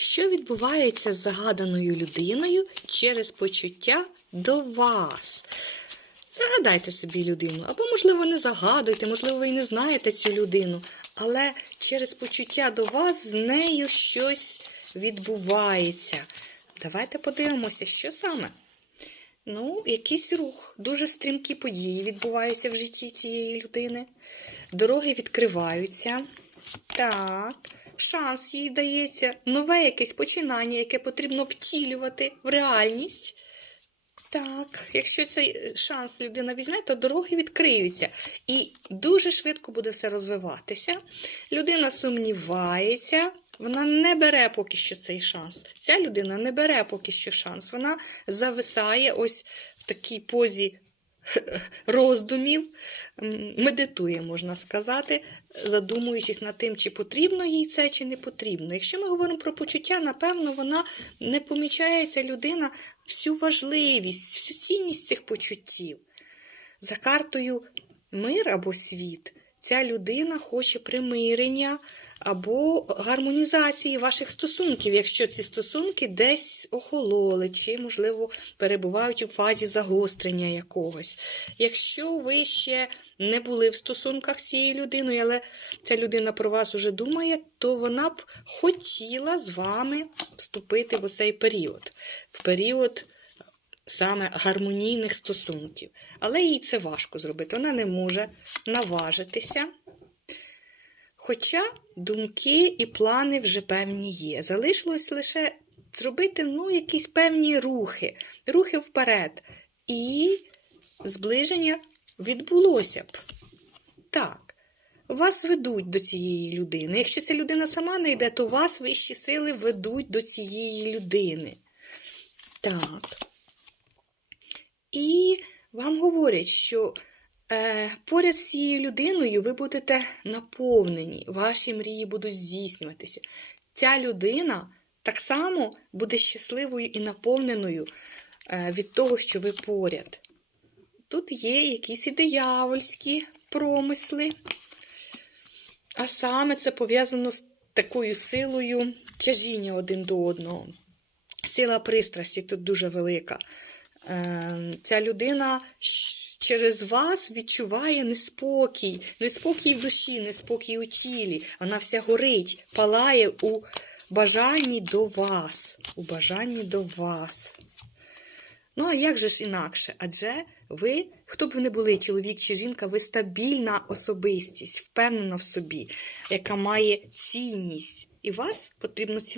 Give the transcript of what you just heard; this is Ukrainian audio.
Що відбувається з загаданою людиною через почуття до вас? Загадайте собі людину, або, можливо, не загадуйте, можливо, ви і не знаєте цю людину, але через почуття до вас з нею щось відбувається. Давайте подивимося, що саме. Ну, якийсь рух, дуже стрімкі події відбуваються в житті цієї людини. Дороги відкриваються. Так, шанс їй дається, нове якесь починання, яке потрібно втілювати в реальність. Так, якщо цей шанс людина візьме, то дороги відкриються. І дуже швидко буде все розвиватися. Людина сумнівається, вона не бере поки що цей шанс. Ця людина не бере поки що шанс. Вона зависає ось в такій позі роздумів, медитує, можна сказати, задумуючись над тим, чи потрібно їй це, чи не потрібно. Якщо ми говоримо про почуття, напевно, вона не помічає ця людина всю важливість, всю цінність цих почуттів. За картою мир або світ. Ця людина хоче примирення або гармонізації ваших стосунків, якщо ці стосунки десь охололи, чи, можливо, перебувають у фазі загострення якогось. Якщо ви ще не були в стосунках з цією людиною, але ця людина про вас уже думає, то вона б хотіла з вами вступити в цей період, в період саме гармонійних стосунків. Але їй це важко зробити. Вона не може наважитися. Хоча думки і плани вже певні є. Залишилось лише зробити ну, якісь певні рухи, рухи вперед. І зближення відбулося б. Так, вас ведуть до цієї людини. Якщо ця людина сама не йде, то вас вищі сили ведуть до цієї людини. Так. І вам говорять, що поряд з цією людиною ви будете наповнені, ваші мрії будуть здійснюватися. Ця людина так само буде щасливою і наповненою е, від того, що ви поряд. Тут є якісь і диявольські промисли, а саме це пов'язано з такою силою тяжіння один до одного. Сила пристрасті тут дуже велика. Е, Ця людина через вас відчуває неспокій, неспокій в душі, неспокій у тілі. Вона вся горить, палає у бажанні до вас. У бажанні до вас. Ну, а як же ж інакше? Адже ви, хто б ви не були, чоловік чи жінка, ви стабільна особистість, впевнена в собі, яка має цінність. І вас потрібно цінувати.